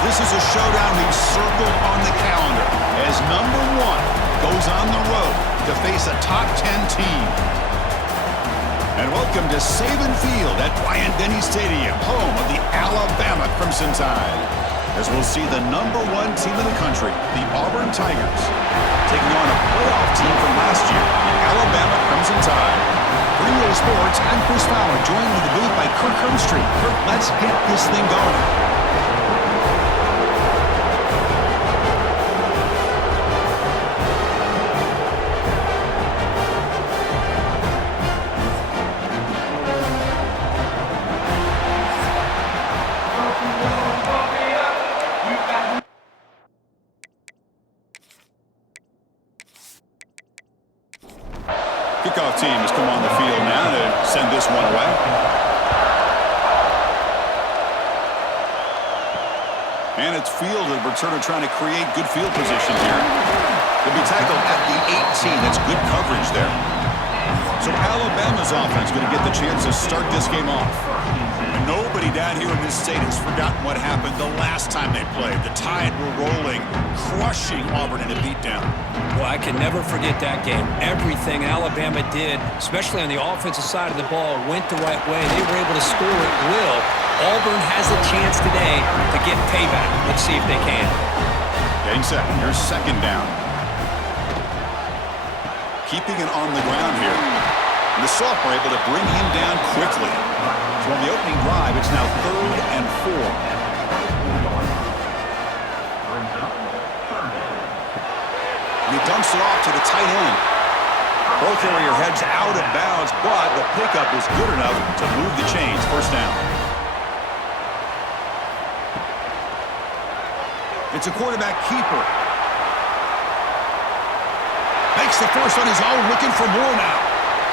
this is a showdown we've circled on the calendar as number 1 goes on the road to face a top 10 team. And welcome to Saban Field at Bryant-Denny Stadium, home of the Alabama Crimson Tide, as we'll see the number 1 team in the country, the Auburn Tigers, taking on a playoff team from last year, the Alabama Crimson Tide. For EA Sports, I'm Chris Fowler, joined in the booth by Kirk Hermstreet. Kirk, let's get this thing going. Kickoff team has come on the field now to send this one away. And it's fielded. Returner trying to create good field position here. They'll be tackled at the 18. That's good coverage there. So Alabama's offense going to get the chance to start this game off. And nobody down here in this state has forgotten what happened the last time they played. The Tide were rolling, crushing Auburn in a beatdown. Well, I can never forget that game. Everything Alabama did, especially on the offensive side of the ball, went the right way. They were able to score at will. Auburn has a chance today to get payback. Let's see if they can. Getting set. Here's second down. Keeping it on the ground here. And the sophomore able to bring him down quickly. So on the opening drive, it's now 3rd and 4. He dumps it off to the tight end. Ball carrier heads out of bounds, but the pickup is good enough to move the chains. First down. It's a quarterback keeper. Makes the first on his own, looking for more now.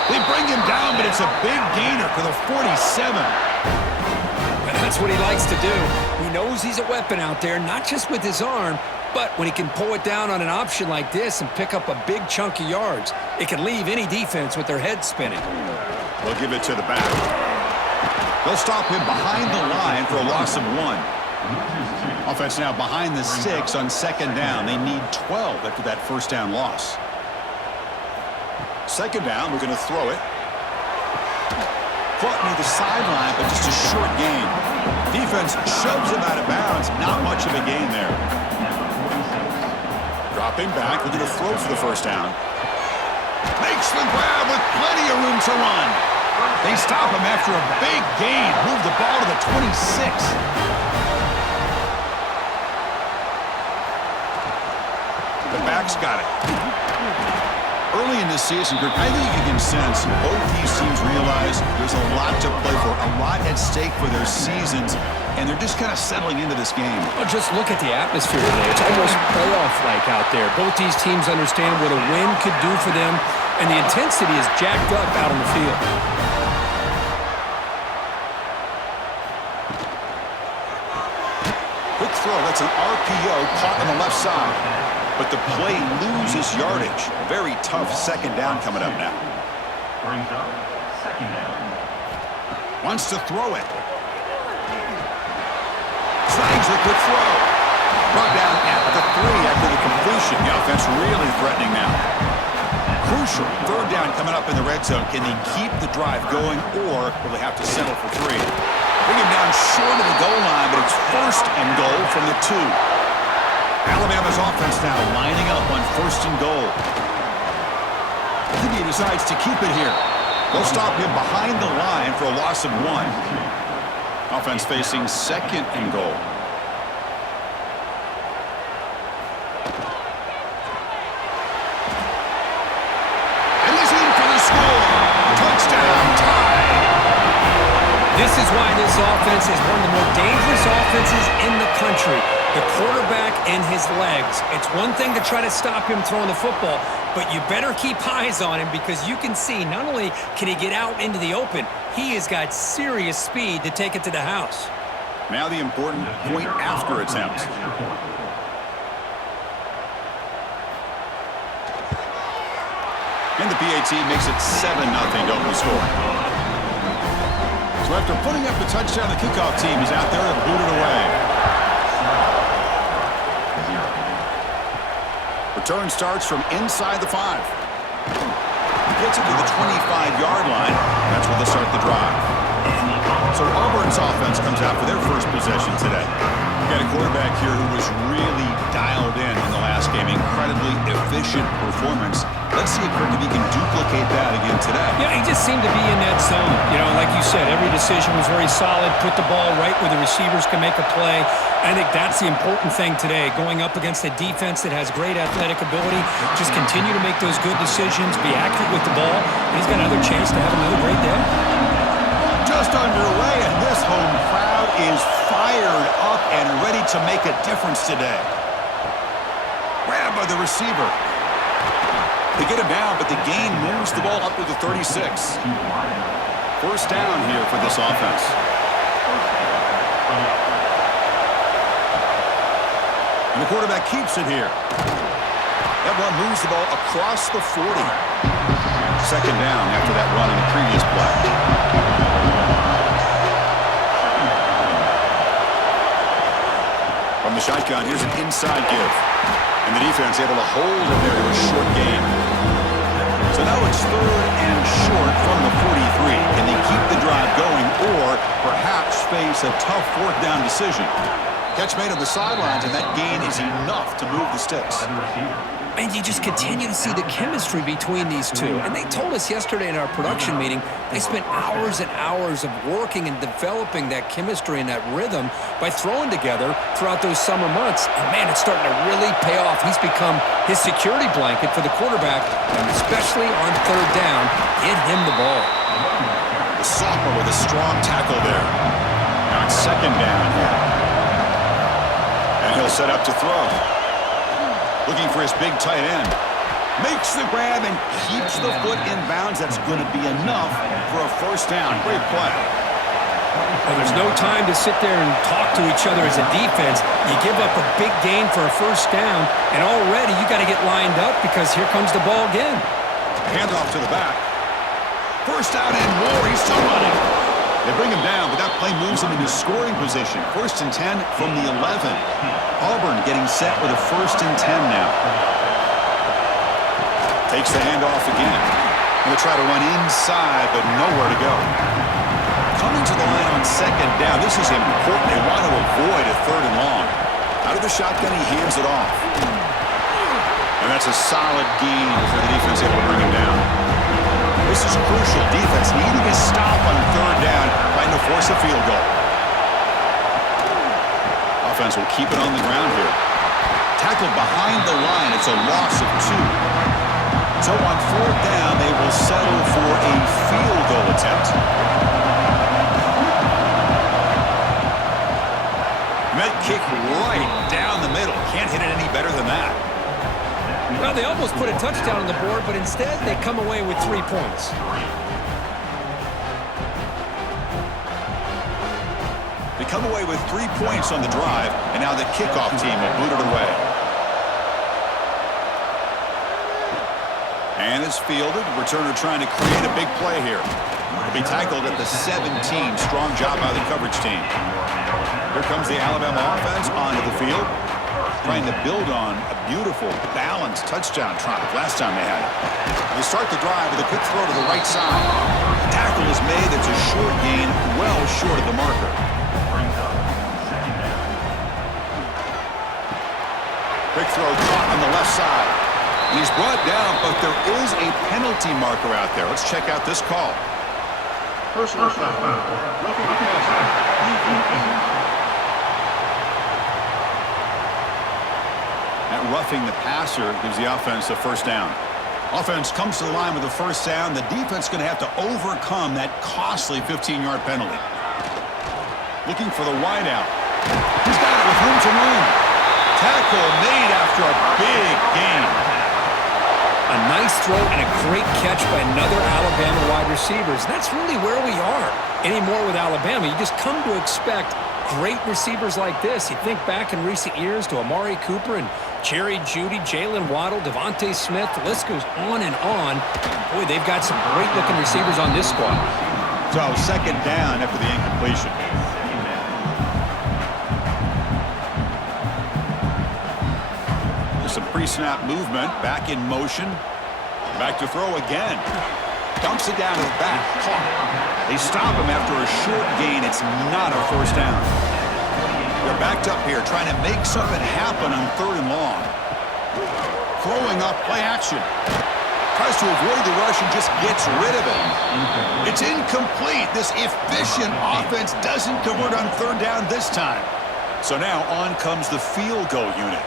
They bring him down, but it's a big gainer for the 47. And that's what he likes to do. He knows he's a weapon out there, not just with his arm, but when he can pull it down on an option like this and pick up a big chunk of yards, it can leave any defense with their head spinning. They'll give it to the back. They'll stop him behind the line for a loss of 1. Offense now behind the 6 on second down. They need 12 after that first down loss. Second down, we're going to throw it. Caught near the sideline, but just a short gain. Defense shoves him out of bounds. Not much of a gain there. Dropping back, we're going to throw for the first down. Makes the grab with plenty of room to run. They stop him after a big gain. Move the ball to the 26. The back's got it. Early in this season, Kirk, I think you can sense both these teams realize there's a lot to play for, a lot at stake for their seasons, and they're just kind of settling into this game. Well, just look at the atmosphere today. It's almost playoff-like out there. Both these teams understand what a win could do for them, and the intensity is jacked up out on the field. Quick throw. That's an RPO caught on the left side. But the play loses yardage. Very tough second down coming up now. Brings up second down. Wants to throw it. Flags a quick throw. Brought down at the 3 after the completion. The offense really threatening now. Crucial. Third down coming up in the red zone. Can they keep the drive going, or will they have to settle for 3? Bring him down short of the goal line, but it's first and goal from the 2. Alabama's offense now lining up on first and goal. I think he decides to keep it here. They'll stop him behind the line for a loss of 1. Offense facing second and goal. And he's in for the score. Touchdown, Tide. This is why this offense is one of the more dangerous offenses in the country. The quarterback and his legs. It's one thing to try to stop him throwing the football, but you better keep eyes on him because you can see not only can he get out into the open, he has got serious speed to take it to the house. Now the important point after attempt. And the PAT makes it 7-0 to open the score. So after putting up the touchdown, the kickoff team is out there to boot it away. Return starts from inside the 5. Gets it to the 25-yard line. That's where they'll start the drive. So Auburn's offense comes out for their first possession today. We've got a quarterback here who was really dialed in the last game. Incredibly efficient performance. Let's see if he can duplicate that again today. Yeah, he just seemed to be in that zone. You know, like you said, every decision was very solid. Put the ball right where the receivers can make a play. I think that's the important thing today. Going up against a defense that has great athletic ability, just continue to make those good decisions, be accurate with the ball. And he's got another chance to have another great day. Just underway, and this home crowd is fired up and ready to make a difference today. Grabbed by the receiver. They get him down, but the gain moves the ball up to the 36. First down here for this offense. And the quarterback keeps it here. That run moves the ball across the 40. Second down after that run in the previous play. From the shotgun, here's an inside give. And the defense able to hold him there to a short gain. So now it's third and short from the 43. Can they keep the drive going or perhaps face a tough fourth down decision? Catch made on the sidelines, and that gain is enough to move the sticks. And you just continue to see the chemistry between these two. And they told us yesterday in our production meeting, they spent hours and hours of working and developing that chemistry and that rhythm by throwing together throughout those summer months. And, man, it's starting to really pay off. He's become his security blanket for the quarterback, and especially on third down, get him the ball. The sophomore with a strong tackle there. Now it's second down here. And he'll set up to throw. Looking for his big tight end. Makes the grab and keeps the foot in bounds. That's going to be enough for a first down. Great play. Well, there's no time to sit there and talk to each other as a defense. You give up a big gain for a first down, and already you got to get lined up because here comes the ball again. Handoff to the back. First down and more. He's still running. They bring him down, but that play moves him into scoring position. First and 10 from the 11. Auburn getting set with a first and 10 now. Takes the handoff again. Going to try to run inside, but nowhere to go. Coming to the line on second down. This is important. They want to avoid a third and long. Out of the shotgun, he hands it off. And that's a solid gain for the defense able to bring him down. This is crucial. Defense needing a stop on third down, trying to force a field goal. Offense will keep it on the ground here. Tackled behind the line. It's a loss of 2. So on fourth down, they will settle for a field goal attempt. Met kick right down the middle. Can't hit it any better than that. Well, they almost put a touchdown on the board, but instead they come away with 3 points. They come away with 3 points on the drive, and now the kickoff team will boot it away. And it's fielded. Returner trying to create a big play here. Will be tackled at the 17. Strong job by the coverage team. Here comes the Alabama offense onto the field. Trying to build on a beautiful, balanced touchdown drive last time they had it. They start the drive with a quick throw to the right side. Tackle is made. It's a short gain, well short of the marker. Quick throw caught on the left side. And he's brought down, but there is a penalty marker out there. Let's check out this call. Personal foul. That roughing the passer gives the offense a first down. Offense comes to the line with a first down. The defense is going to have to overcome that costly 15-yard penalty. Looking for the wideout. He's got it with room to run. Tackle made after a big gain. A nice throw and a great catch by another Alabama wide receivers. That's really where we are anymore with Alabama. You just come to expect great receivers like this. You think back in recent years to Amari Cooper and Jerry Jeudy, Jalen Waddle, Devontae Smith. The list goes on and on. Boy, they've got some great-looking receivers on this squad. So second down after the incompletion. The Some pre-snap movement, back in motion. Back to throw again. Dumps it down to the back. Caught. They stop him after a short gain. It's not a first down. They're backed up here trying to make something happen on 3rd and long. Throwing up play action. Tries to avoid the rush and just gets rid of it. It's incomplete. This efficient offense doesn't convert on 3rd down this time. So now on comes the field goal unit.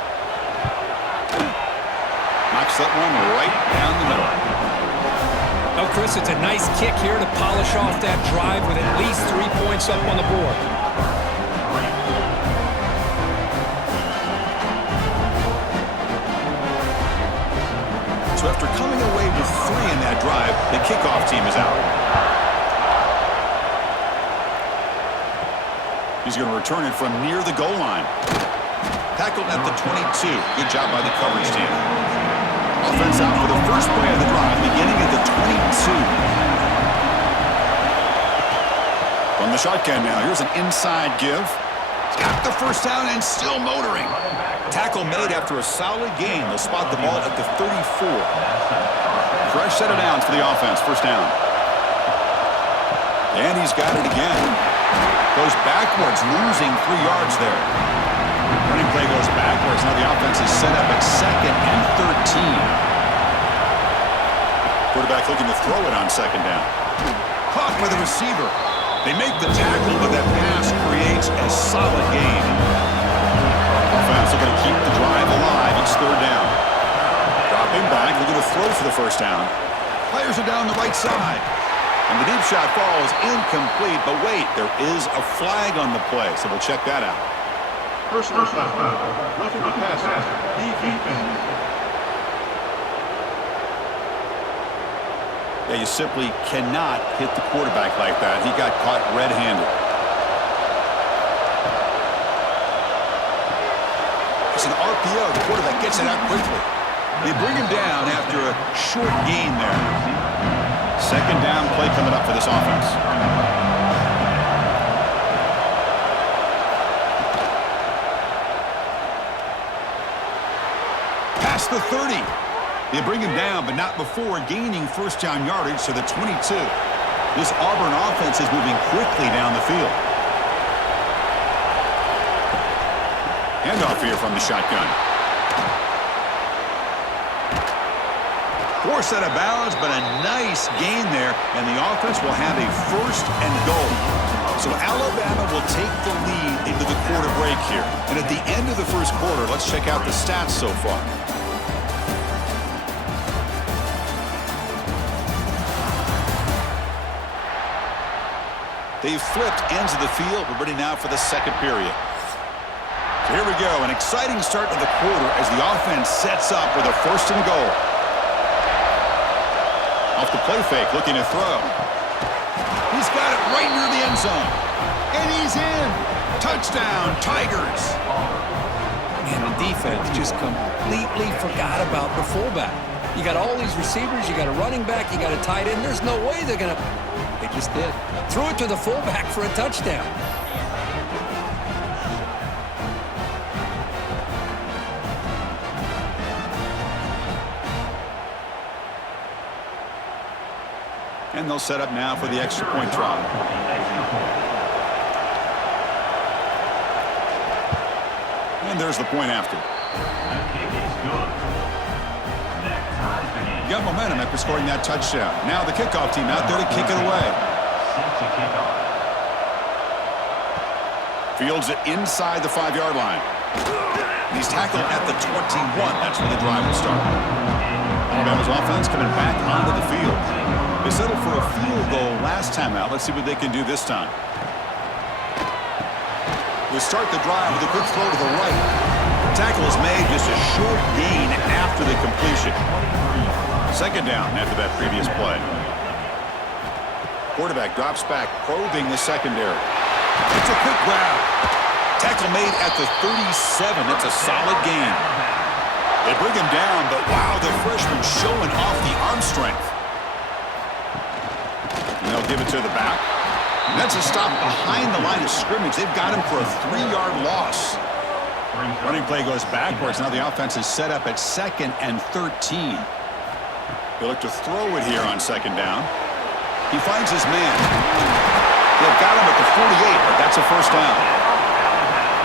Knocks that one right down the middle. Oh, Chris, it's a nice kick here to polish off that drive with at least 3 points up on the board. So after coming away with 3 in that drive, the kickoff team is out. He's going to return it from near the goal line. Tackled at the 22. Good job by the coverage team. Offense out for the first play of the drive, beginning at the 22. From the shotgun now, here's an inside give. He's got the first down and still motoring. Tackle made after a solid gain. They'll spot the ball at the 34. Fresh set of downs for the offense. First down. And he's got it again. Goes backwards, losing 3 yards there. Running play goes backwards. Now the offense is set up at 2nd and 13. Quarterback looking to throw it on 2nd down. Caught by the receiver. They make the tackle, but that pass creates a solid gain. Offense looking to keep the drive alive. It's 3rd down. Dropping back, looking to throw for the first down. Players are down the right side. And the deep shot falls incomplete, but wait, there is a flag on the play, so we'll check that out. Personal foul. Roughing the passer. Defense. Yeah, you simply cannot hit the quarterback like that. He got caught red-handed. It's an RPO. The quarterback gets it out quickly. They bring him down after a short gain there. 2nd down play coming up for this offense. Past the 30. They bring him down, but not before gaining first down yardage to the 22. This Auburn offense is moving quickly down the field. Handoff here from the shotgun. Forced out of bounds, but a nice gain there, and the offense will have a 1st and goal. So Alabama will take the lead into the quarter break here. And at the end of the first quarter, let's check out the stats so far. They've flipped ends of the field. We're ready now for the 2nd period. So here we go, an exciting start to the quarter as the offense sets up with a 1st and goal. Off the play fake, looking to throw. He's got it right near the end zone. And he's in. Touchdown, Tigers. Man, the defense just completely forgot about the fullback. You got all these receivers, you got a running back, you got a tight end. There's no way they're going to... They just did. Threw it to the fullback for a touchdown. And they'll set up now for the extra point try. And there's the point after. Got momentum after scoring that touchdown. Now the kickoff team out there to kick it away. Fields it inside the 5-yard line. He's tackled at the 21. That's where the drive will start. Alabama's offense coming back onto the field. They settled for a field goal last time out. Let's see what they can do this time. We start the drive with a quick throw to the right. The tackle is made, just a short gain after the completion. 2nd down after that previous play. Quarterback drops back, probing the secondary. It's a quick grab. Tackle made at the 37. It's a solid gain. They bring him down, but wow, the freshman showing off the arm strength. And they'll give it to the back. And that's a stop behind the line of scrimmage. They've got him for a 3-yard loss. Running play goes backwards. Now the offense is set up at 2nd and 13. They look to throw it here on 2nd down. He finds his man. They've got him at the 48, but that's a first down.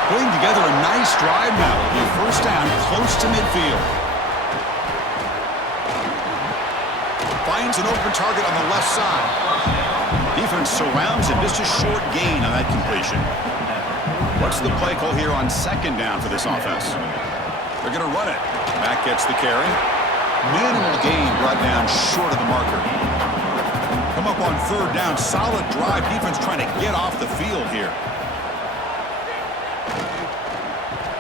Putting together a nice drive now. A first down close to midfield. Finds an open target on the left side. Defense surrounds him. Just a short gain on that completion. What's the play call here on 2nd down for this offense? They're going to run it. Mack gets the carry. Minimal gain brought down short of the marker. Come up on 3rd down. Solid drive. Defense trying to get off the field here.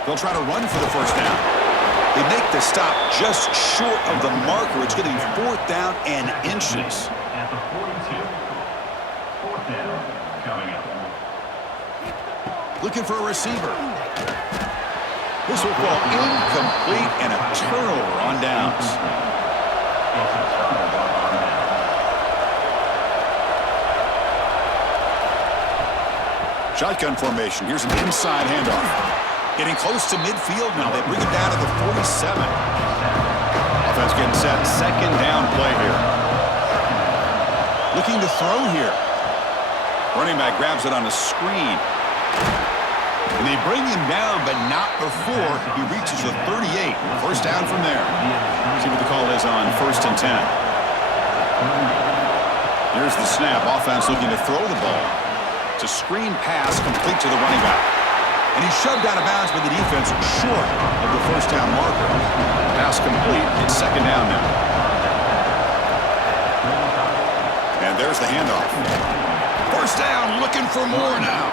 They'll try to run for the first down. They make the stop just short of the marker. It's going to be 4th down and inches. At the 42. 4th down coming up. Looking for a receiver. This will fall incomplete and a turnover on downs. Shotgun formation. Here's an inside handoff. Getting close to midfield now. They bring it down to the 47. Offense getting set. 2nd down play here. Looking to throw here. Running back grabs it on a screen. And they bring him down, but not before he reaches the 38. First down from there. See what the call is on 1st and 10. Here's the snap. Offense looking to throw the ball. It's a screen pass complete to the running back. And he's shoved out of bounds with the defense short of the first down marker. Pass complete. It's 2nd down now. And there's the handoff. First down, looking for more now.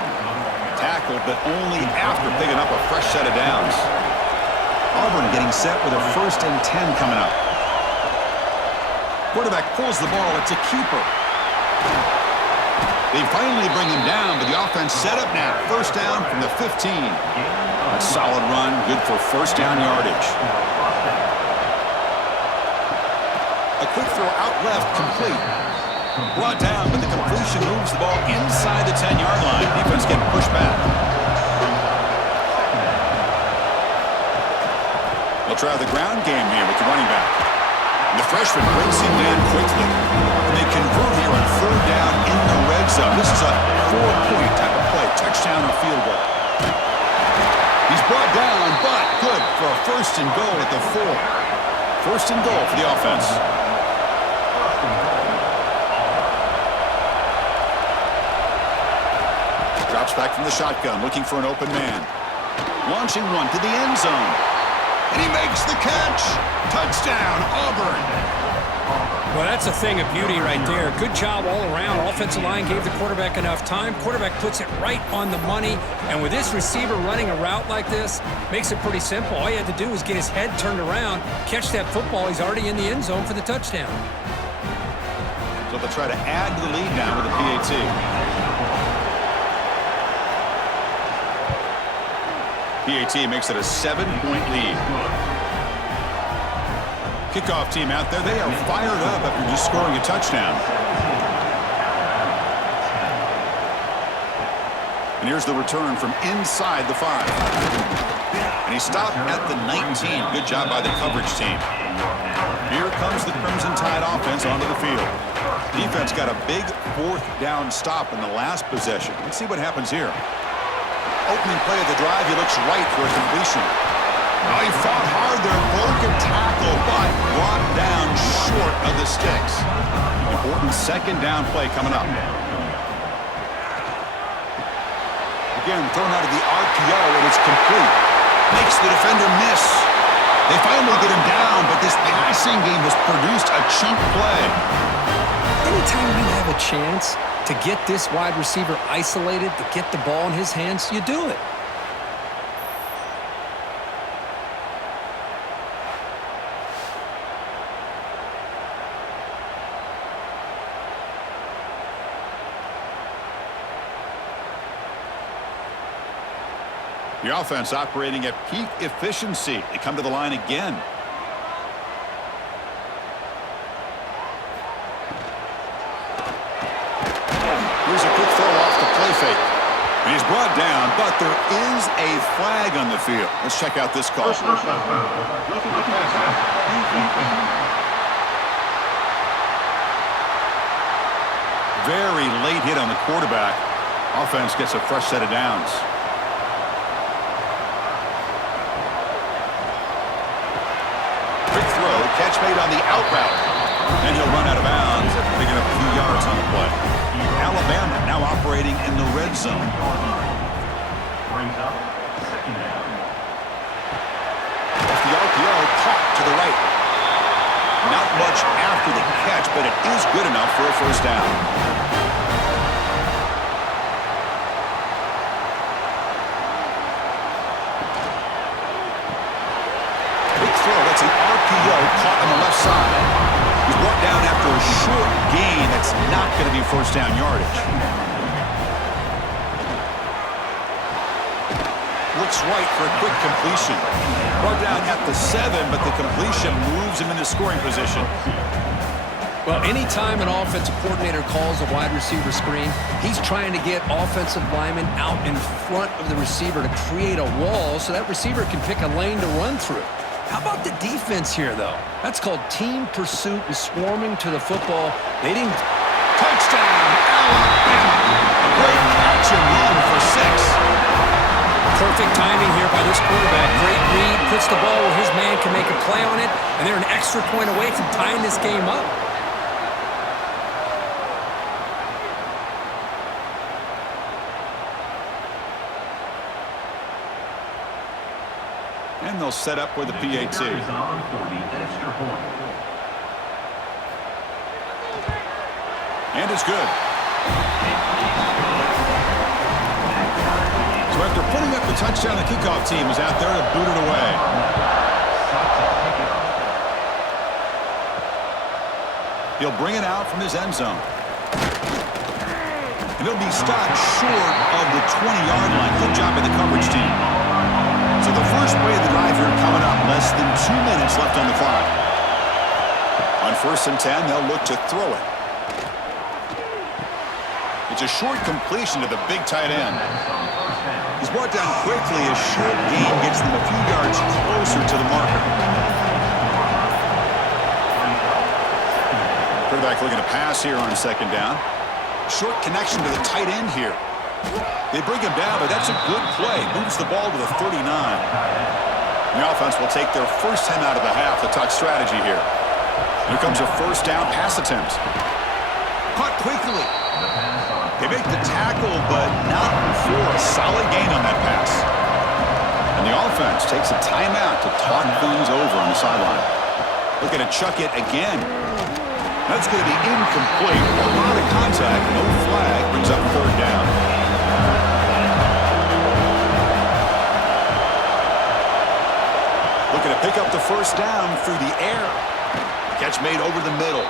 Tackled, but only after picking up a fresh set of downs. Auburn getting set with a 1st and 10 coming up. Quarterback pulls the ball. It's a keeper. They finally bring him down, but the offense set up now. First down from the 15. A solid run, good for first down yardage. A quick throw out left, complete. Brought down, but the completion moves the ball inside the 10-yard line. Defense getting pushed back. They'll try the ground game here with the running back. And the freshman brings him down quickly. And they convert here on 3rd down in the red zone. This is a 4-point type of play. Touchdown or field goal. He's brought down, but good for a 1st and goal at the 4. 1st and goal for the offense. Drops back from the shotgun, looking for an open man. Launching one to the end zone. And he makes the catch. Touchdown, Auburn. Well, that's a thing of beauty right there. Good job all around. Offensive line gave the quarterback enough time. Quarterback puts it right on the money. And with this receiver running a route like this, makes it pretty simple. All you had to do was get his head turned around, catch that football. He's already in the end zone for the touchdown. So they'll try to add to the lead now with the PAT. PAT makes it a 7-point lead. Kickoff team out there. They are fired up after just scoring a touchdown. And here's the return from inside the 5. And he stopped at the 19. Good job by the coverage team. Here comes the Crimson Tide offense onto the field. Defense got a big 4th down stop in the last possession. Let's see what happens here. Opening play of the drive, he looks right for a completion. Oh, he fought hard there, broke a tackle, but brought down short of the sticks. Important 2nd down play coming up. Again, thrown out of the RPO, and it's complete. Makes the defender miss. They finally get him down, but this passing game has produced a chunk play. Anytime you have a chance to get this wide receiver isolated, to get the ball in his hands, you do it. The offense operating at peak efficiency. They come to the line again. Here's a quick throw off the play fake. And he's brought down, but there is a flag on the field. Let's check out this call. Personal foul. Roughing the passer. Defense. Very late hit on the quarterback. Offense gets a fresh set of downs. Quick throw, catch made on the out route. And he'll run out of bounds after picking up a few yards on the play. Alabama now operating in the red zone. Brings up second down. Off the RPO, caught to the right. Not much after the catch, but it is good enough for a first down. Quick throw, that's an RPO caught on the left side. He's brought down after a short gain. That's not going to be first down yardage. Looks right for a quick completion. Brought down at the 7, but the completion moves him into scoring position. Well, anytime an offensive coordinator calls a wide receiver screen, he's trying to get offensive linemen out in front of the receiver to create a wall so that receiver can pick a lane to run through. How about the defense here, though? That's called team pursuit and swarming to the football. They didn't... Touchdown, Alabama! Great catch and run for 6. Perfect timing here by this quarterback. Great read, puts the ball where his man can make a play on it, and they're an extra point away from tying this game up. And they'll set up with a PAT. Is on for the extra point. And it's good. So after putting up the touchdown, the kickoff team is out there to boot it away. He'll bring it out from his end zone. And he'll be stopped short of the 20-yard line. Good job by the coverage team. So the first play of the drive here coming up. Less than 2 minutes left on the clock. On 1st and 10, they'll look to throw it. It's a short completion to the big tight end. He's brought down quickly. A short gain gets them a few yards closer to the marker. Quarterback looking to pass here on 2nd down. Short connection to the tight end here. They bring him down, but that's a good play. Moves the ball to the 39. The offense will take their first time out of the half. The tuck strategy here. Here comes a first down pass attempt. Caught quickly. They make the tackle, but not for a solid gain on that pass. And the offense takes a timeout to talk things over on the sideline. Looking to chuck it again. That's going to be incomplete. A lot of contact, no flag, brings up 3rd down. Looking to pick up the first down through the air. Catch made over the middle.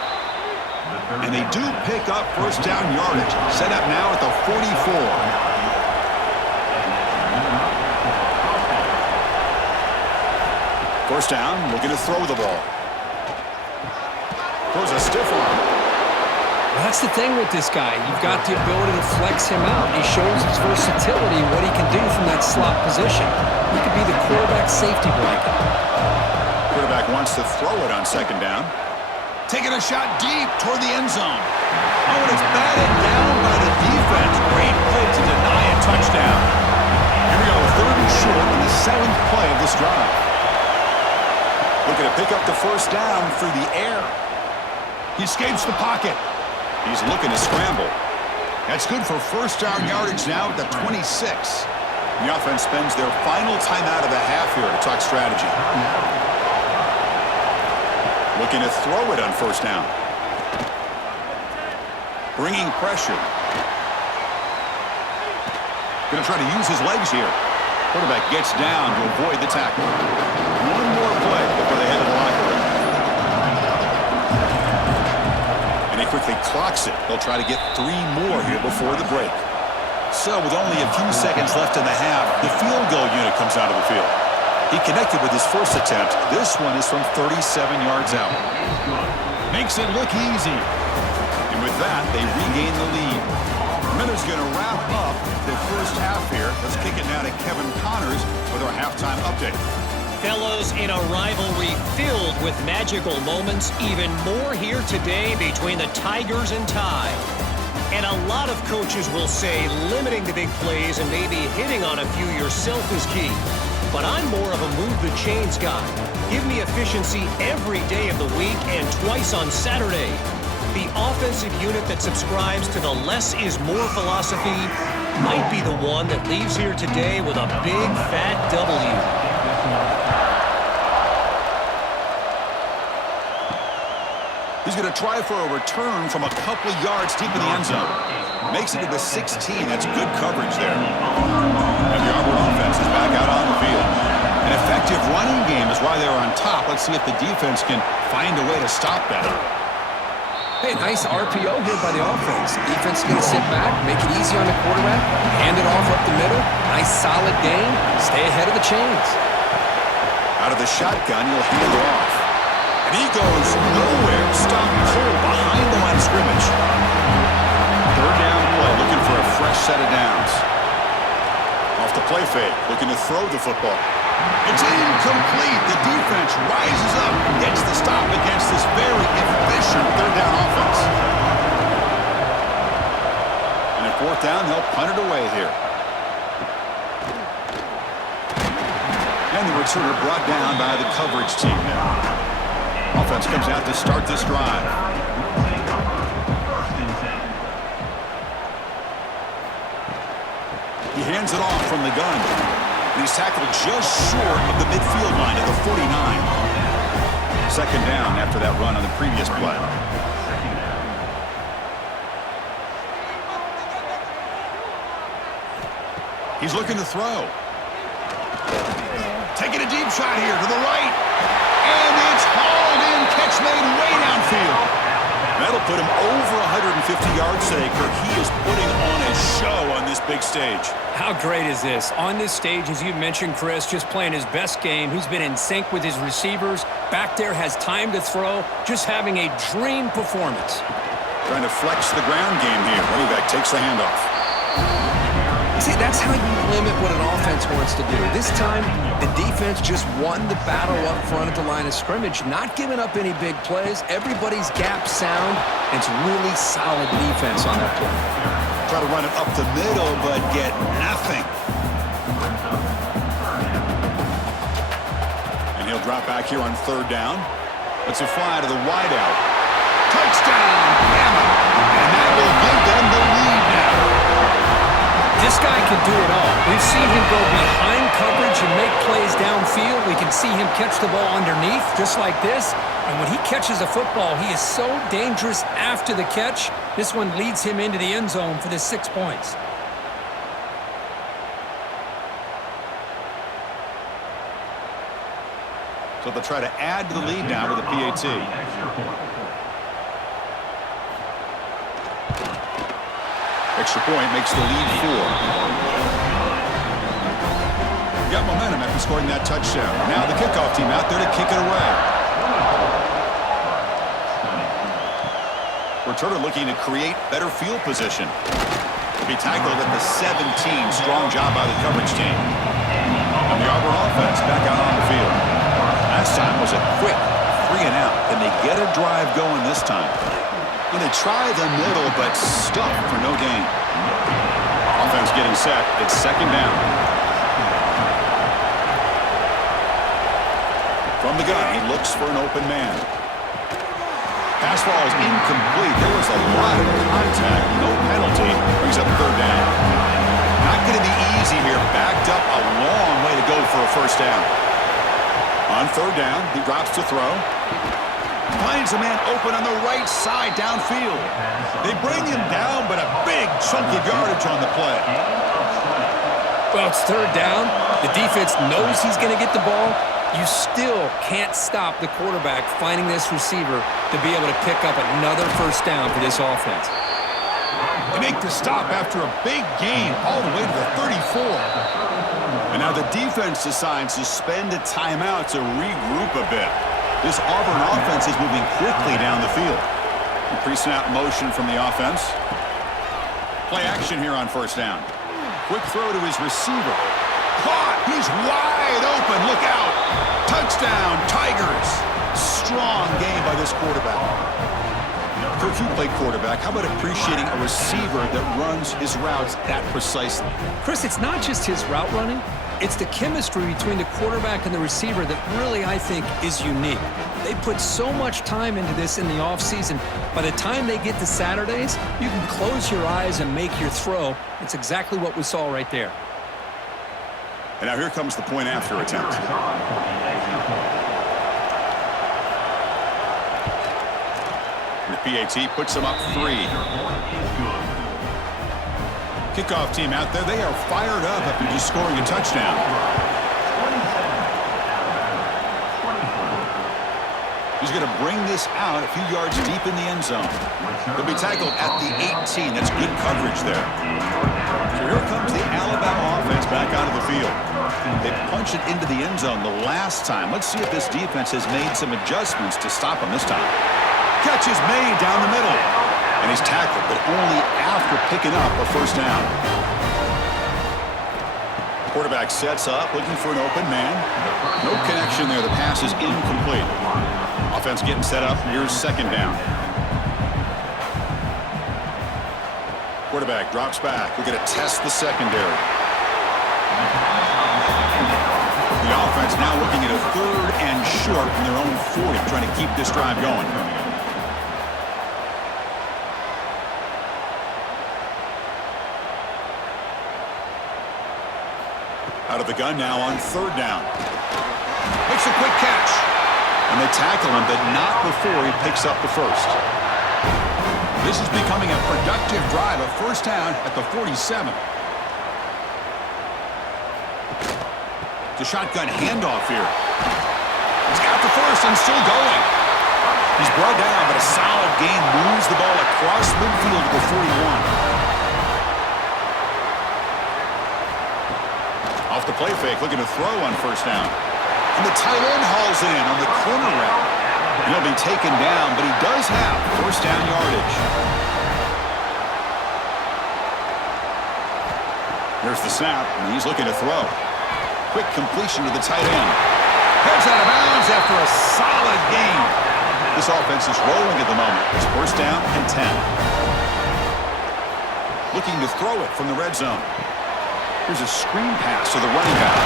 And they do pick up first down yardage. Set up now at the 44. First down, looking to throw the ball. Throws a stiff arm. Well, that's the thing with this guy. You've got the ability to flex him out. He shows his versatility, what he can do from that slot position. He could be the quarterback safety blanket. Quarterback wants to throw it on 2nd down. Taking a shot deep toward the end zone. Oh, and it's batted down by the defense. Great play to deny a touchdown. Here we go, 3rd and short in the 7th play of this drive. Looking to pick up the first down through the air. He escapes the pocket. He's looking to scramble. That's good for first down yardage now at the 26. The offense spends their final timeout of the half here to talk strategy. Looking to throw it on 1st down. Bringing pressure. Going to try to use his legs here. Quarterback gets down to avoid the tackle. One more play before they head to the locker room. And he quickly clocks it. They'll try to get 3 more here before the break. So with only a few seconds left in the half, the field goal unit comes out of the field. He connected with his first attempt. This one is from 37 yards out. Makes it look easy. And with that, they regain the lead. Miller's going to wrap up the first half here. Let's kick it now to Kevin Connors with our halftime update. Fellows, in a rivalry filled with magical moments, even more here today between the Tigers and Tide. And a lot of coaches will say limiting the big plays and maybe hitting on a few yourself is key. But I'm more of a move the chains guy. Give me efficiency every day of the week and twice on Saturday. The offensive unit that subscribes to the less is more philosophy might be the one that leaves here today with a big fat W. He's going to try for a return from a couple of yards deep in the end zone. Makes it to the 16. That's good coverage there. And the Auburn offense is back out on the field. An effective running game is why they're on top. Let's see if the defense can find a way to stop that. Hey, nice RPO here by the offense. Defense is going to sit back, make it easy on the quarterback, hand it off up the middle. Nice solid gain. Stay ahead of the chains. Out of the shotgun, he'll hand off. And he goes nowhere. Stop cold behind the line of scrimmage. Third down play, looking for a fresh set of downs. Off the play fake, looking to throw the football. It's incomplete. The defense rises up and gets the stop against this very efficient third down offense. And at fourth down, they'll punt it away here. And the returner brought down by the coverage team now. Offense comes out to start this drive. He hands it off from the gun. And he's tackled just short of the midfield line at the 49. Second down after that run on the previous play. He's looking to throw. Taking a deep shot here to the right. And it's hauled in. Catch made way downfield. That'll put him over 150 yards today, Kirk. He is putting on a show on this big stage. How great is this? On this stage, as you mentioned, Chris, just playing his best game. He's been in sync with his receivers. Back there, has time to throw. Just having a dream performance. Trying to flex the ground game here. Running back takes the handoff. See, that's how you limit what an offense wants to do. This time, the defense just won the battle up front at the line of scrimmage, not giving up any big plays. Everybody's gap sound. It's really solid defense on that play. Try to run it up the middle, but get nothing. And he'll drop back here on third down. It's a fly to the wideout. Touchdown, Bama! And that will give them the lead now. This guy can do it all. We've seen him go behind coverage and make plays downfield. We can see him catch the ball underneath, just like this. And when he catches a football, he is so dangerous after the catch. This one leads him into the end zone for the 6 points. So they'll try to add to the lead now with a PAT. Extra point makes the lead 4. Got momentum after scoring that touchdown. Now the kickoff team out there to kick it away. Returner looking to create better field position. To be tackled at the 17. Strong job by the coverage team. And the Auburn offense back out on the field. Last time was a quick 3 and out. Can they get a drive going this time? And they try the middle, but stuck for no gain. Offense getting set. It's second down. From the gun, he looks for an open man. Pass ball is incomplete. There was a lot of contact. No penalty. Brings up third down. Not going to be easy here. Backed up a long way to go for a first down. On third down, he drops to throw. Finds a man open on the right side downfield. They bring him down, but a big chunk of yardage on the play. Well, it's third down. The defense knows he's going to get the ball. You still can't stop the quarterback finding this receiver to be able to pick up another first down for this offense. They make the stop after a big gain all the way to the 34. And now the defense decides to spend a timeout to regroup a bit. This Auburn offense is moving quickly down the field. A pre-snap motion from the offense. Play action here on first down. Quick throw to his receiver. Caught! He's wide open. Look out! Touchdown, Tigers! Strong game by this quarterback. Coach, you play quarterback. How about appreciating a receiver that runs his routes that precisely? Chris, it's not just his route running. It's the chemistry between the quarterback and the receiver that really, I think, is unique. They put so much time into this in the offseason. By the time they get to Saturdays, you can close your eyes and make your throw. It's exactly what we saw right there. And now here comes the point after attempt. The PAT puts them up 3. Kickoff team out there, they are fired up after just scoring a touchdown. He's going to bring this out a few yards deep in the end zone. He'll be tackled at the 18. That's good coverage there. So here comes the Alabama offense back onto the field. They punched it into the end zone the last time. Let's see if this defense has made some adjustments to stop him this time. Catch is made down the middle. And he's tackled, but only after picking up a first down. Quarterback sets up, looking for an open man. No connection there. The pass is incomplete. Offense getting set up. Here's second down. Quarterback drops back. We're going to test the secondary. The offense now looking at a 3rd and short from their own 40, trying to keep this drive going. Out of the gun now on 3rd down. Makes a quick catch. And they tackle him, but not before he picks up the first. This is becoming a productive drive, a first down at the 47. It's a shotgun handoff here. He's got the first and still going. He's brought down, but a solid gain moves the ball across midfield to the 41. Off the play fake, looking to throw on first down. And the tight end hauls it in on the corner route. He'll be taken down, but he does have first down yardage. There's the snap, and he's looking to throw. Quick completion to the tight end. Heads out of bounds after a solid gain. This offense is rolling at the moment. It's first down and 10. Looking to throw it from the red zone. Here's a screen pass to the running back.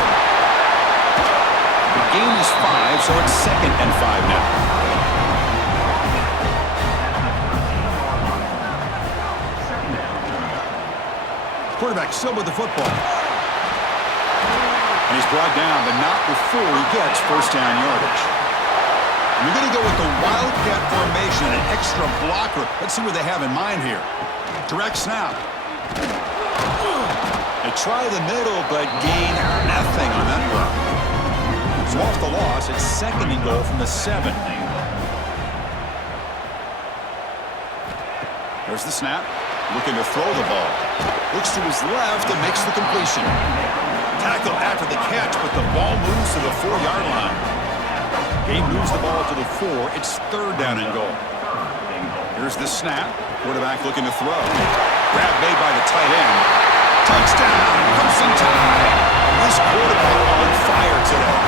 The gain is 5, so it's 2nd and 5 now. Quarterback still with the football. And he's brought down, but not before he gets first down yardage. And you're going to go with the Wildcat formation, an extra blocker. Let's see what they have in mind here. Direct snap. They try the middle, but gain nothing on that run. So off the loss, it's 2nd and goal from the 7. There's the snap. Looking to throw the ball. Looks to his left and makes the completion. Tackle after the catch, but the ball moves to the 4-yard line. Gain moves the ball to the 4. It's 3rd down and goal. Here's the snap. Quarterback looking to throw. Grab made by the tight end. Touchdown, Crimson Tide. This quarterback on fire today.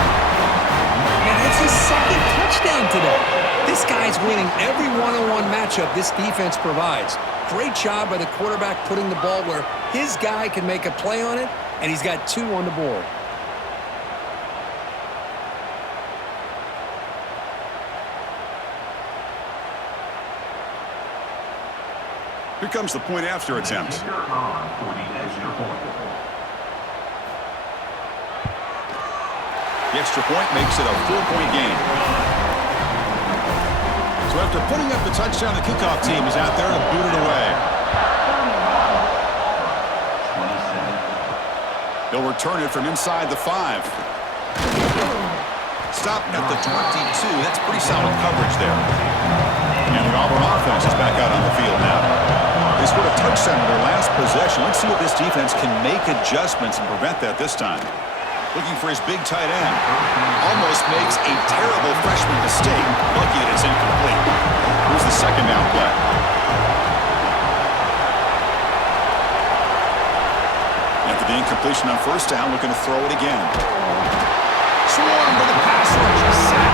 And it's his 2nd touchdown today. This guy's winning every one-on-one matchup this defense provides. Great job by the quarterback putting the ball where his guy can make a play on it, and he's got 2 on the board. Here comes the point after attempt. The extra point makes it a 4-point game. So after putting up the touchdown, the kickoff team is out there to boot it away. They'll return it from inside the 5. Stop at the 22. That's pretty solid coverage there. And the Auburn offense is back out on the field now. They scored a touchdown in their last possession. Let's see if this defense can make adjustments and prevent that this time. Looking for his big tight end. Almost makes a terrible freshman mistake. Lucky that it's incomplete. Here's the 2nd down play. At the The incompletion on first down, looking to throw it again. Swarm with a pass rush, a sack.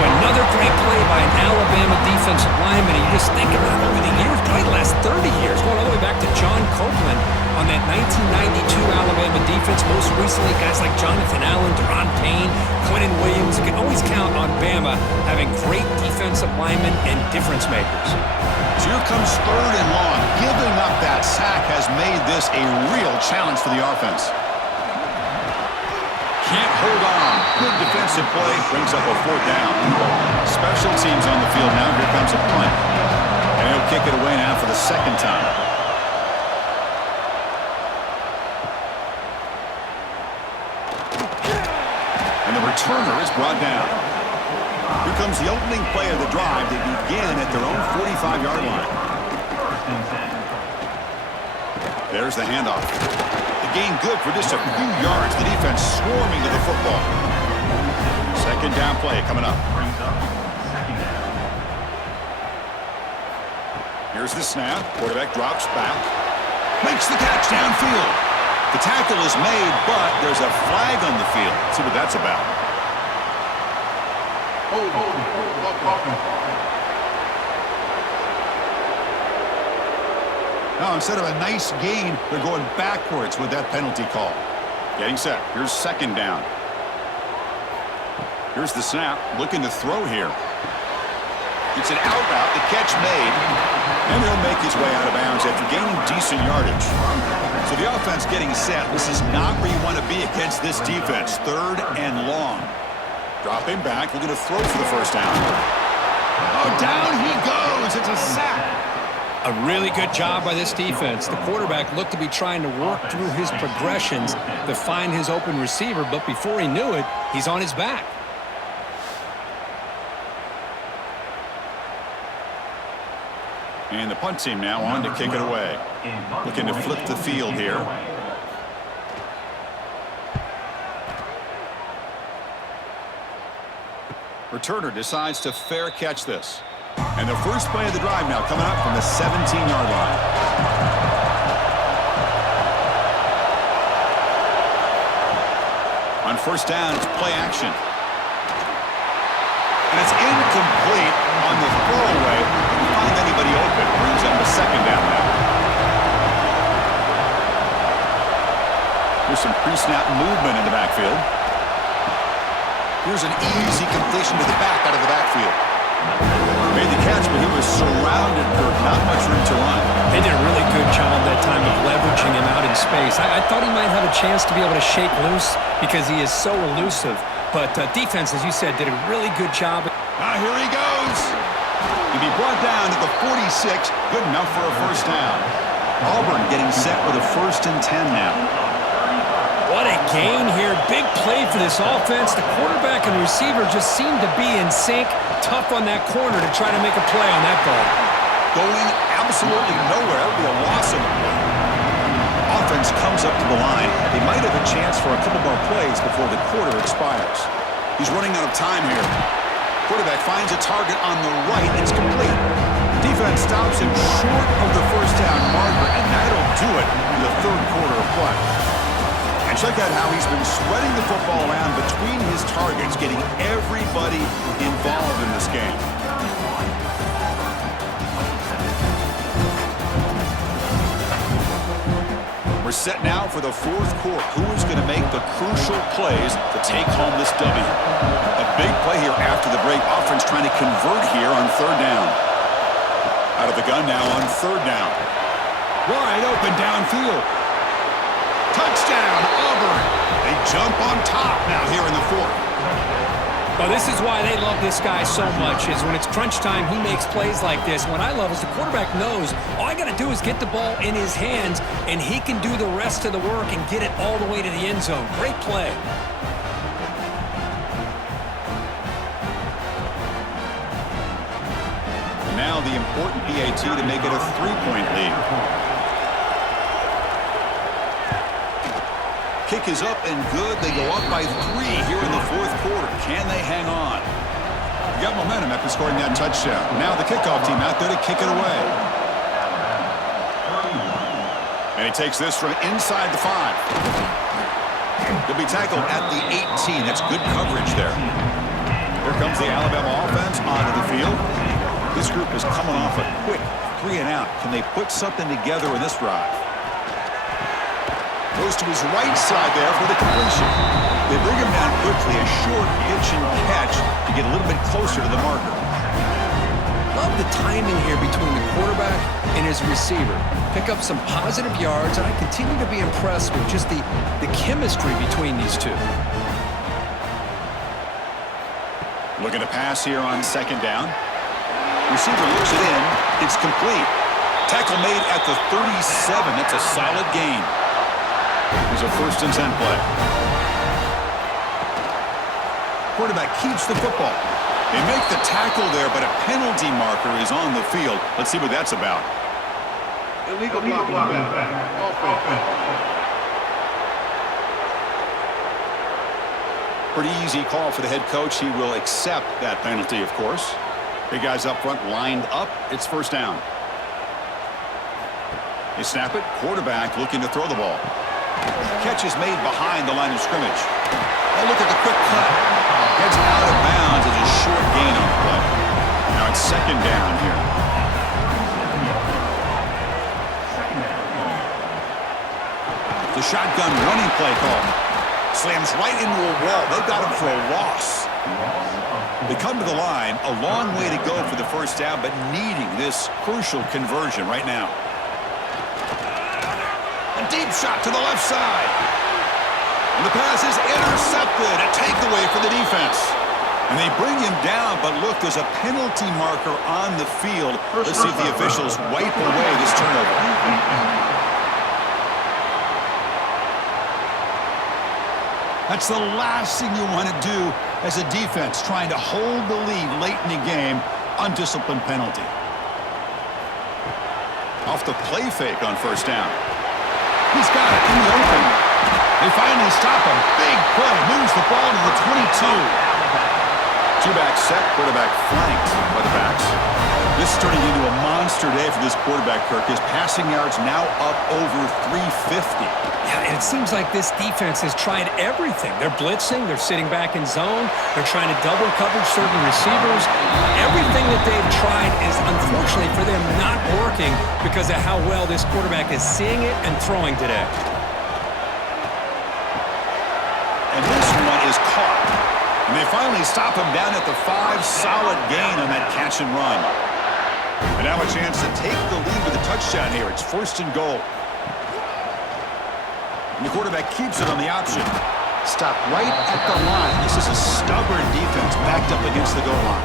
Boy, another great play by an Alabama defensive lineman. And you just think about it over the years, probably the last 30 years, going all the way back to John Copeland on that 1992 Alabama defense. Most recently, guys like Jonathan Allen, Deron Payne, Quentin Williams. You can always count on Bama having great defensive linemen and difference makers. So here comes third and long. Giving up that sack has made this a real challenge for the offense. Can't hold on. Good defensive play. Brings up a fourth down. Special teams on the field now. Here comes a punt. And he'll kick it away now for the second time. And the returner is brought down. Here comes the opening play of the drive. They begin at their own 45-yard line. There's the handoff. The gain good for just a few yards. The defense swarming to the football. Second down play coming up. Here's the snap. Quarterback drops back. Makes the catch downfield. The tackle is made, but there's a flag on the field. Let's see what that's about. Now, instead of a nice gain, they're going backwards with that penalty call. Getting set. Here's second down. Here's the snap. Looking to throw here. It's an out route. The catch made. And he'll make his way out of bounds after gaining decent yardage. So the offense getting set. This is not where you want to be against this defense. Third and long. Dropping back. Looking to throw for the first down. Oh, down he goes. It's a sack. A really good job by this defense. The quarterback looked to be trying to work through his progressions to find his open receiver, but before he knew it, he's on his back. And the punt team now on to kick it away. Looking to flip the field here. Returner decides to fair catch this. And the first play of the drive now coming up from the 17-yard line. On first down, it's play action. And it's incomplete on the throwaway. Didn't find anybody open. Brings up a second down now. Here's some pre-snap movement in the backfield. Here's an easy completion to the back out of the backfield. Made the catch, but he was surrounded for not much room to run. They did a really good job that time of leveraging him out in space. I thought he might have a chance to be able to shake loose because he is so elusive. But defense, as you said, did a really good job. Here he goes. He'll be brought down to the 46. Good enough for a first down. Auburn getting set with a 1st and 10 now. What a gain here. Big play for this offense. The quarterback and receiver just seem to be in sync. Tough on that corner to try to make a play on that ball. Going absolutely nowhere. That would be a loss of the play. Offense comes up to the line. They might have a chance for a couple more plays before the quarter expires. He's running out of time here. Quarterback finds a target on the right. It's complete. Defense stops him short of the first down marker, and that'll do it in the third quarter of play. And check out how he's been spreading the football around between his targets, getting everybody involved in this game. We're set now for the fourth quarter. Who is going to make the crucial plays to take home this W? A big play here after the break. Offense trying to convert here on third down. Out of the gun now on third down. Wide open downfield. Touchdown, Auburn. They jump on top now here in the fourth. Well, this is why they love this guy so much, is when it's crunch time, he makes plays like this. What I love is the quarterback knows all I got to do is get the ball in his hands, and he can do the rest of the work and get it all the way to the end zone. Great play. And now the important PAT to make it a 3-point lead. Kick is up and good. They go up by 3 here in the fourth quarter. Can they hang on? They got momentum after scoring that touchdown. Now the kickoff team out there to kick it away. And he takes this from inside the 5. He'll be tackled at the 18. That's good coverage there. Here comes the Alabama offense onto the field. This group is coming off a quick 3 and out. Can they put something together in this drive? Goes to his right side there for the completion. They bring him down quickly, a short pitch and catch to get a little bit closer to the marker. Love the timing here between the quarterback and his receiver. Pick up some positive yards, and I continue to be impressed with just the chemistry between these two. Looking to pass here on 2nd down. Receiver looks it in. It's complete. Tackle made at the 37. That's a solid gain. Here's a 1st and 10 play. Quarterback keeps the football. They make the tackle there, but a penalty marker is on the field. Let's see what that's about. Illegal block. Offense. Pretty easy call for the head coach. He will accept that penalty, of course. Big guys up front lined up. It's 1st down. They snap it. Quarterback looking to throw the ball. Catch is made behind the line of scrimmage. Oh, look at the quick cut. Gets out of bounds as a short gain on the play. Now it's 2nd down here. The shotgun running play call. Slams right into a wall. They've got him for a loss. They come to the line. A long way to go for the 1st down, but needing this crucial conversion right now. A deep shot to the left side. And the pass is intercepted. A takeaway for the defense. And they bring him down, but look, there's a penalty marker on the field. Let's see if the officials wipe away this turnover. That's the last thing you want to do as a defense, trying to hold the lead late in the game. Undisciplined penalty. Off the play fake on 1st down. He's got it in the open. They finally stop him. Big play. Moves the ball to the 22. 2-back set. Quarterback flanked by the backs. This is turning into a monster day for this quarterback, Kirk. His passing yards now up over 350. Yeah, and it seems like this defense has tried everything. They're blitzing. They're sitting back in zone. They're trying to double coverage certain receivers. Everything that they've tried is, unfortunately for them, not working because of how well this quarterback is seeing it and throwing today. And this one is caught. And they finally stop him down at the 5. Solid gain on that catch and run. And now a chance to take the lead with a touchdown here. It's 1st and goal. And the quarterback keeps it on the option. Stop right at the line. This is a stubborn defense backed up against the goal line.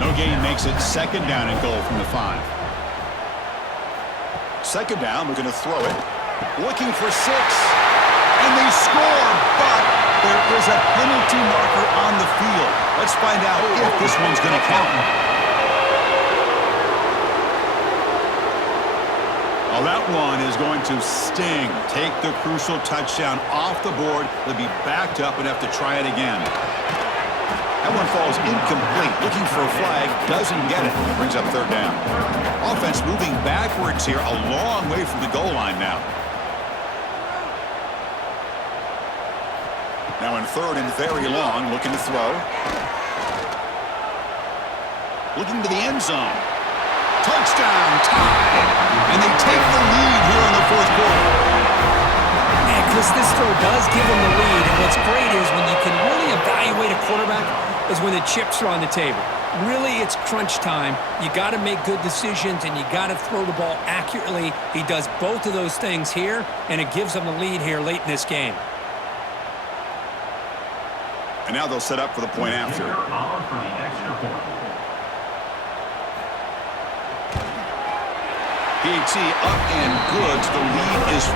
No gain makes it 2nd down and goal from the 5. 2nd down, we're going to throw it. Looking for 6. And they score, but there is a penalty marker on the field. Let's find out if this one's going to count. Oh, that one is going to sting. Take the crucial touchdown off the board. They'll be backed up and have to try it again. That one falls incomplete. Looking for a flag. Doesn't get it. Brings up 3rd down. Offense moving backwards here. A long way from the goal line now. Now in 3rd and very long. Looking to throw. Looking to the end zone. Touchdown tie. And they take the lead here in the 4th quarter. Man, Chris, this throw does give them the lead. And what's great is when you can really evaluate a quarterback is when the chips are on the table. Really, it's crunch time. You got to make good decisions, and you got to throw the ball accurately. He does both of those things here, and it gives them the lead here late in this game. And now they'll set up for the point after. PAT up and good. The lead is 4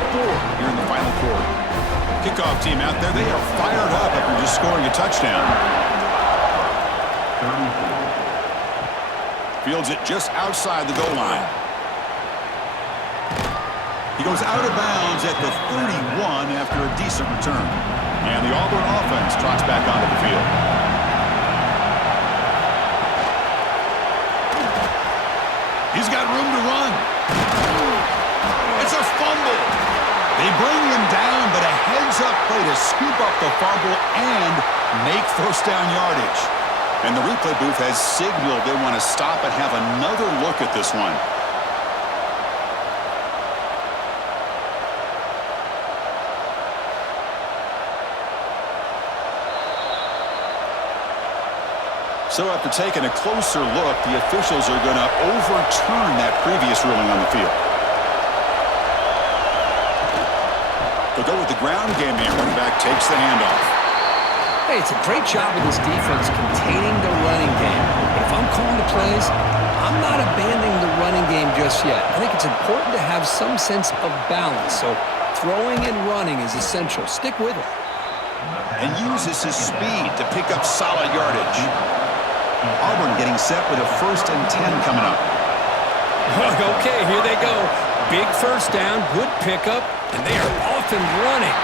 here in the final quarter. Kickoff team out there. They are fired up after just scoring a touchdown. Fields it just outside the goal line. He goes out of bounds at the 31 after a decent return. And the Auburn offense trots back onto the field. He's got room to run. It's a fumble. enough play to scoop up the fumble and make first down yardage. And the replay booth has signaled they want to stop and have another look at this one. So after taking a closer look, the officials are going to overturn that previous ruling on the field. They'll go with the ground game here. Running back takes the handoff. Hey, it's a great job of this defense containing the running game. But if I'm calling the plays, I'm not abandoning the running game just yet. I think it's important to have some sense of balance. So throwing and running is essential. Stick with it. And uses his speed to pick up solid yardage. Auburn getting set with a 1st and 10 coming up. Okay, here they go. Big first down, good pickup, and they are off and running.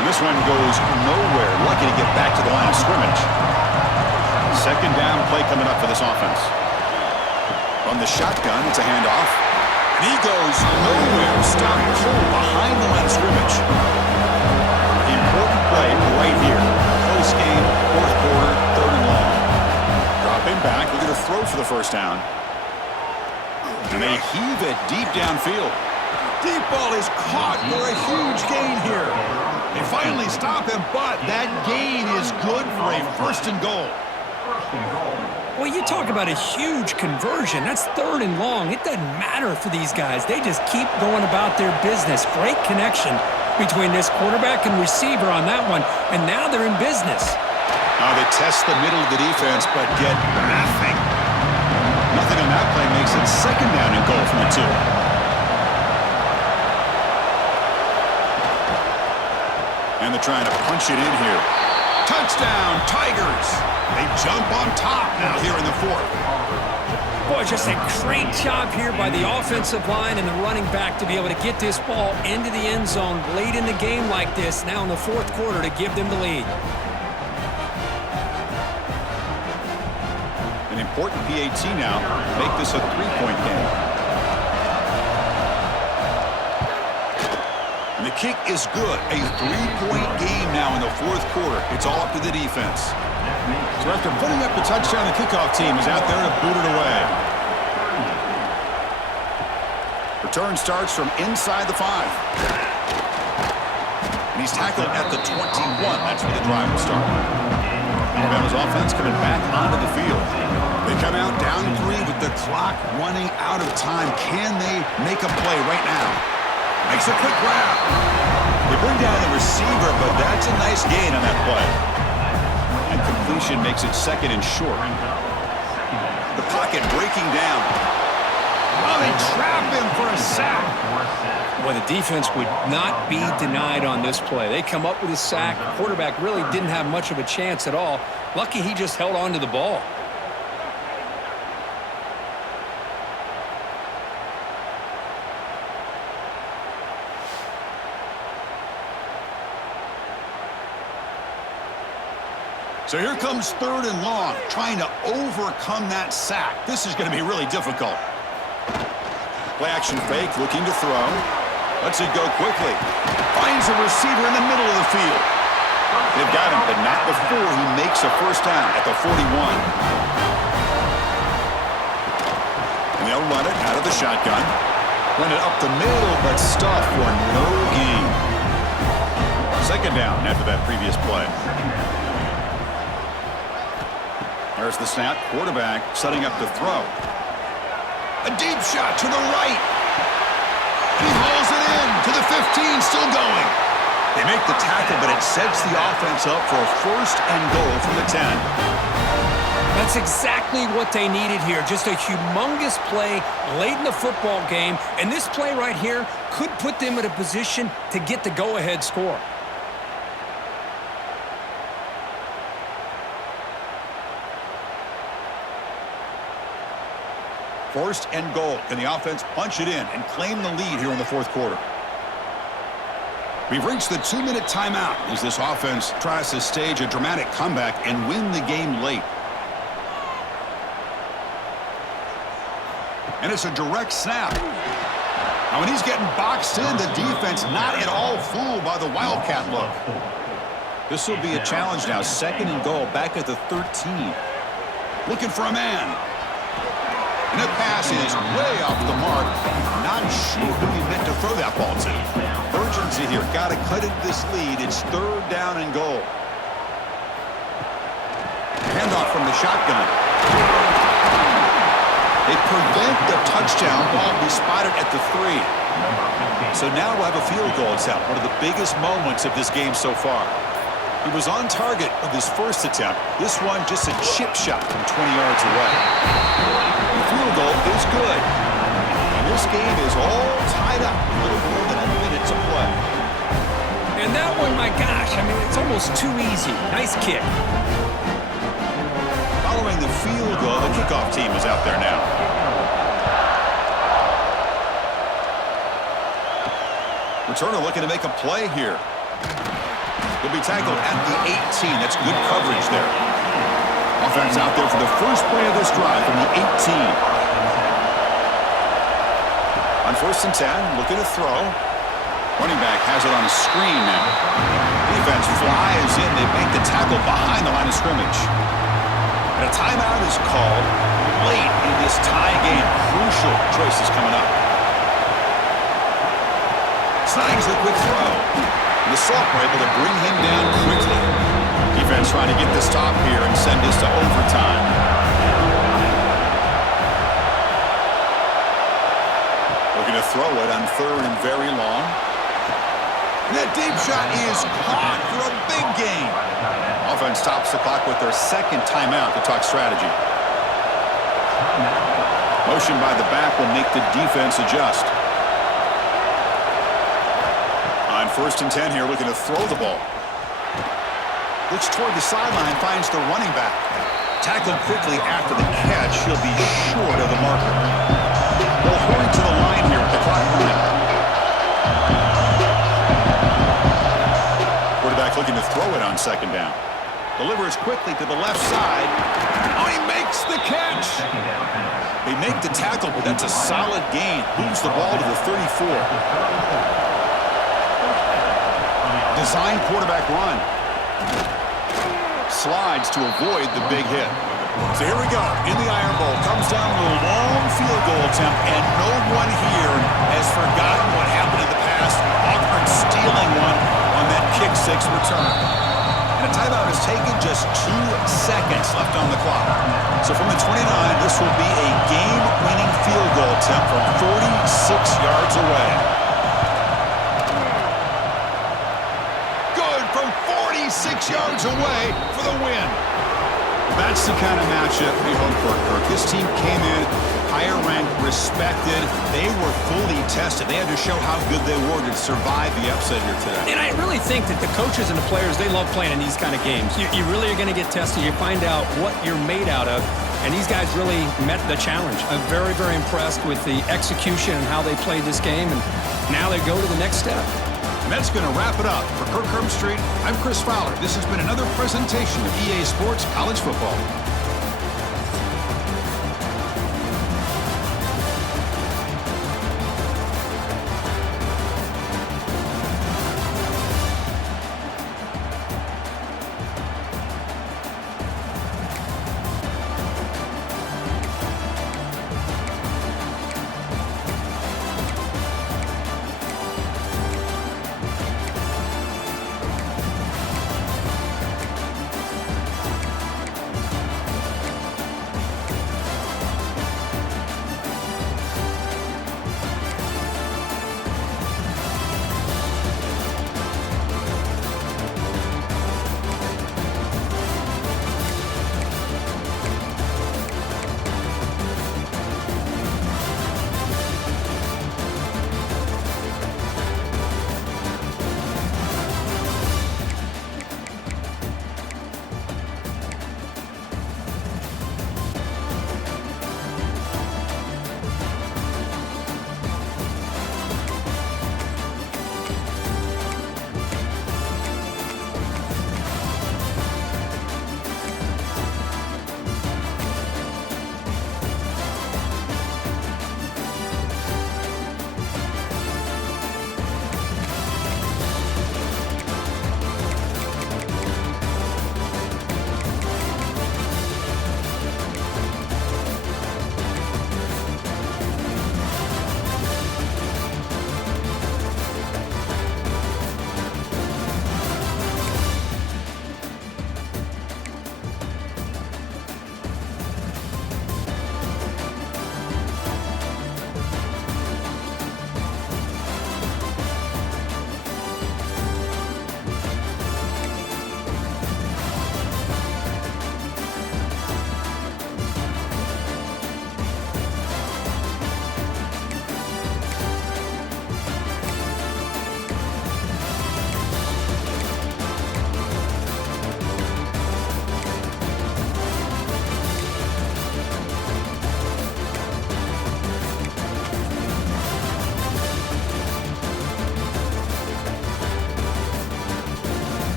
And this one goes nowhere. Lucky to get back to the line of scrimmage. 2nd down play coming up for this offense. On the shotgun, it's a handoff. And he goes nowhere. Stop cold behind the line of scrimmage. Important play right here. Close game, 4th quarter, 3rd and long. Drop him back. We're going to throw for the first down. And they heave it deep downfield. Deep ball is caught for a huge gain here. They finally stop him, but that gain is good for a 1st and goal. Well, you talk about a huge conversion. That's 3rd and long. It doesn't matter for these guys. They just keep going about their business. Great connection between this quarterback and receiver on that one, and now they're in business. They test the middle of the defense, but get nothing. Nothing on that play makes it 2nd down and goal from the 2. And they're trying to punch it in here. Touchdown, Tigers. They jump on top now here in the 4th. Boy, just a great job here by the offensive line and the running back to be able to get this ball into the end zone late in the game like this, now in the 4th quarter, to give them the lead. An important PAT now. Make this a 3-point game. And the kick is good. A 3-point game now in the 4th quarter. It's all up to the defense. So after putting up the touchdown, the kickoff team is out there to boot it away. Return starts from inside the 5. And he's tackled at the 21. That's where the drive will start. Alabama's offense coming back onto the field. They come out down 3 with the clock running out of time. Can they make a play right now? Makes a quick grab. They bring down the receiver, but that's a nice gain on that play. And completion makes it 2nd and short. The pocket breaking down. Oh, they trap him for a sack. Well, the defense would not be denied on this play. They come up with a sack. The quarterback really didn't have much of a chance at all. Lucky he just held on to the ball. So here comes 3rd and long, trying to overcome that sack. This is going to be really difficult. Play action fake, looking to throw. Lets it go quickly. Finds a receiver in the middle of the field. They've got him, but not before he makes a 1st down at the 41. And they'll run it out of the shotgun. Run it up the middle, but stuff for no gain. 2nd down after that previous play. There's the snap. Quarterback setting up to throw. A deep shot to the right. He hauls it in to the 15, still going. They make the tackle, but it sets the offense up for a 1st and goal from the 10. That's exactly what they needed here. Just a humongous play late in the football game. And this play right here could put them in a position to get the go-ahead score. 1st and goal. Can the offense punch it in and claim the lead here in the 4th quarter? We've reached the 2-minute timeout as this offense tries to stage a dramatic comeback and win the game late. And it's a direct snap. Now, when he's getting boxed in, the defense not at all fooled by the Wildcat look. This will be a challenge now. 2nd and goal, back at the 13. Looking for a man. And the pass is way off the mark. Not sure who he meant to throw that ball to. Urgency here. Got to cut into this lead. It's 3rd down and goal. Handoff from the shotgun. They prevent the touchdown ball be spotted at the 3. So now we'll have a field goal attempt. One of the biggest moments of this game so far. He was on target with his first attempt. This one just a chip shot from 20 yards away. The field goal is good. And this game is all tied up. A little more than a minute to play. And that one, my gosh, I mean, it's almost too easy. Nice kick. Following the field goal, the kickoff team is out there now. Returner looking to make a play here. He'll be tackled at the 18. That's good coverage there. Offense out there for the first play of this drive from the 18. On 1st and 10, looking to throw. Running back has it on a screen now. Defense flies in. They make the tackle behind the line of scrimmage. And a timeout is called late in this tie game. Crucial choices coming up. Snags the quick throw. The Salt were able to bring him down quickly. Defense trying to get the stop here and send this to overtime. Looking to throw it on 3rd and very long. And that deep shot is caught for a big gain. Offense stops the clock with their 2nd timeout to talk strategy. Motion by the back will make the defense adjust. On 1st and 10 here, looking to throw the ball. Looks toward the sideline, finds the running back. Tackled quickly after the catch. He'll be short of the marker. They'll hurry to the line here with the clock running. Quarterback looking to throw it on 2nd down. Delivers quickly to the left side. Oh, he makes the catch. They make the tackle, but that's a solid gain. Moves the ball to the 34. Design quarterback run. Slides to avoid the big hit. So here we go. In the Iron Bowl. Comes down to a long field goal attempt, and no one here has forgotten what happened in the past. Auburn stealing one on that kick 6 return. And a timeout is taken, just 2 seconds left on the clock. So from the 29, this will be a game-winning field goal attempt from 46 yards away. Good from 46 yards away for the win. That's the kind of matchup we hope for, Kirk. This team came in higher ranked, respected. They were fully tested. They had to show how good they were to survive the upset here today. And I really think that the coaches and the players, they love playing in these kind of games. You really are going to get tested. You find out what you're made out of. And these guys really met the challenge. I'm very, very impressed with the execution and how they played this game. And now they go to the next step. And that's going to wrap it up. For Kirk Herbstreit, I'm Chris Fowler. This has been another presentation of EA Sports College Football.